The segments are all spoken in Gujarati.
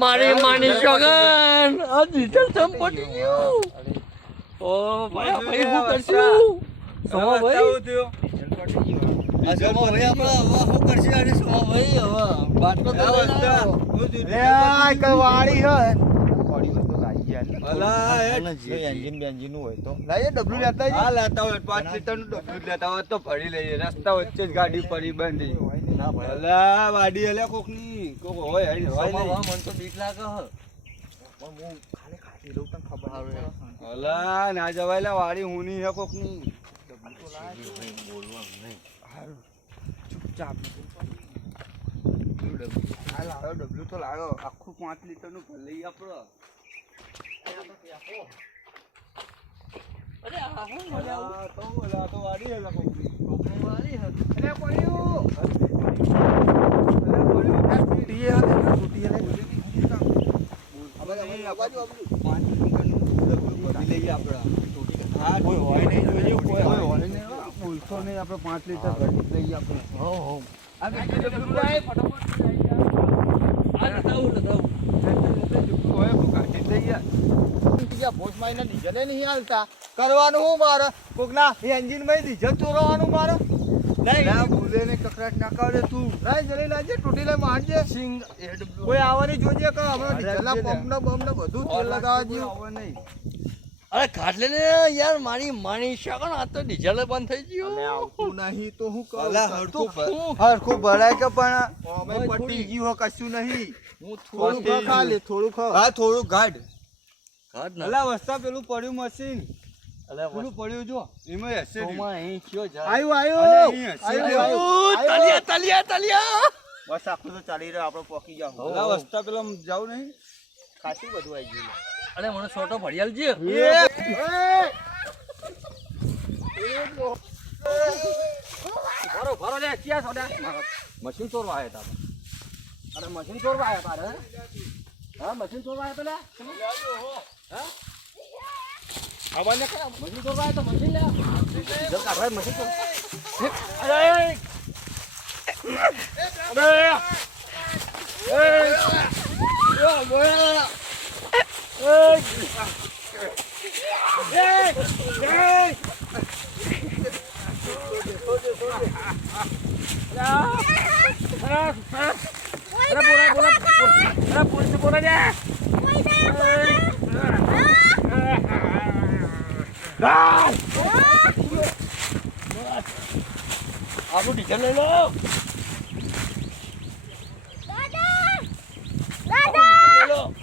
મારી માની સોગન આ ડીઝલ સંપટી ગયું ઓ ભાઈ ભાઈ હું કરશું સમા ભાઈ આ સમા ભાઈ આપણા હવે હું કરશું આને સમા ભાઈ હવે બાટલો તો એ આ કવાડી હે અલા એન્જિન બેન્જિન હોય તો લાઈએ ડબલું લેતા આ લેતા હોય 5 લિટરનું ડબલું લેતા હોય તો ભરી લઈએ રસ્તા વચ્ચે જ ગાડી પડી બંધી ના ભાઈ અલા વાડી હલે કોકની કોક હોય હઈ હોય સમા નહીં મને તો બીક લાગે હે પણ હું ખાલી ખાતી રહું તને ખબર આવે અલા ના જવાય લા વાડી હુની હે કોકની ડબલું તો લાય બોલવા નહીં હારું ચૂપચાપ હાલ આવ્યો ડબલું તો લાવ્યો આખું 5 લિટરનું ભર લઈએ આપણો અરે આ હું અલા તો વાડી હે લા કોકની કોકની વાળી હે અરે કોણ્યું તૂટીએ હે તૂટીએ લે આપણે બાજુ 5 લિટરનું ડબલું ભરી લઈએ આપડા હા કોઈ હોય નહીં જોઈએ કોઈ હોય હોય નહીં બોલતો નહીં આપણે 5 લિટર ભરી લઈએ આપણે હો હો આ ડબલું લાય ફટાફટ આ લતાવું હોય તો કાઢી દઈએ પોસ્ટ માઈને ડીઝલ નહીં હાલતા કરવાનું હું મારે કોકના એન્જિન માં ડીઝલ ચોરવાનું મારે ના બોલે ને કકરાટ ના કાઢે તું લાઈ જલી લાજે તૂટી લઈ મારજે સિંગ કોઈ આવવાની જોજે કે હમણાં ડીઝલના પંપને બમને બધું તેલ લગાવવા જ્યું આવે નહીં અરે ખાટલે ને યાર મારી માની શકન આ તો ડીઝલ બંધ થઈ ગયું અને આવતું નહીં તો હું કહું અલા, કરતું હરખું શું? હરખું ભરાય કે પણ અમે અમે પટી પટી ગયું હો કશું નહીં હું થોડું ખા ખાલી થોડું ખા હા થોડું ગાઢ કાઢ ના અલા વસ્તા પેલું પડ્યું મશીન અલે પેલું પડ્યું જો એમાં હશે રહ્યું. સોમાં અહીં કયો જાય આયુ અને આયુ અહીં હશે આયુ રહ્યું. આયુ તલિયા તલિયા બસ આખું તો ચાલી રહ્યો આપણે પોકી જાવ અલા વસ્તા પેલા જાવ નહીં ખાસી બધું આવી ગયું અરે મને છોટો ભડિયાલ છે ભરો ભરો લે ક્યાં સોડા મશીન ચોરવા આવ્યા તા અરે મશીન ચોરવા આવ્યા તારે હા મશીન ચોરવા આવ્યા તા લે હા આવા ને કયા મશીન ચોરવા આવ્યા તો મશીન લે જલ કાઢવા મશીન ચોર અરે આપણું ડીઝલ લઈ લો લઈ લો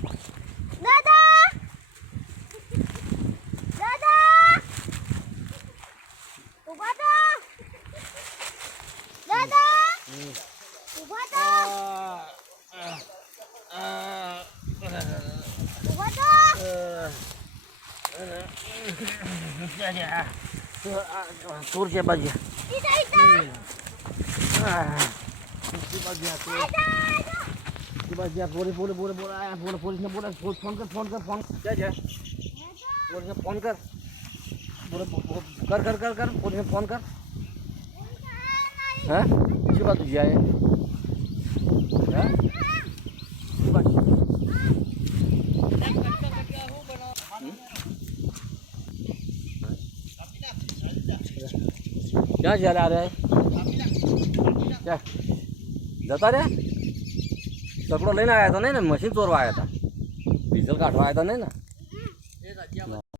ચોર છે બાજુ પોલીસ ને બોલે ફોન કર ફોન કર કર પોલીસ ફોન કર હા શું બાજુ જાય હા શું બાજુ ક્યાં ચાલે આ રે ક્યાં જતા રે સકડો લઈને આવ્યા હતા નહીં ને મશીન ચોરવા આવ્યા હતા ડીઝલ કાઢવા આવ્યા હતા નહીં ને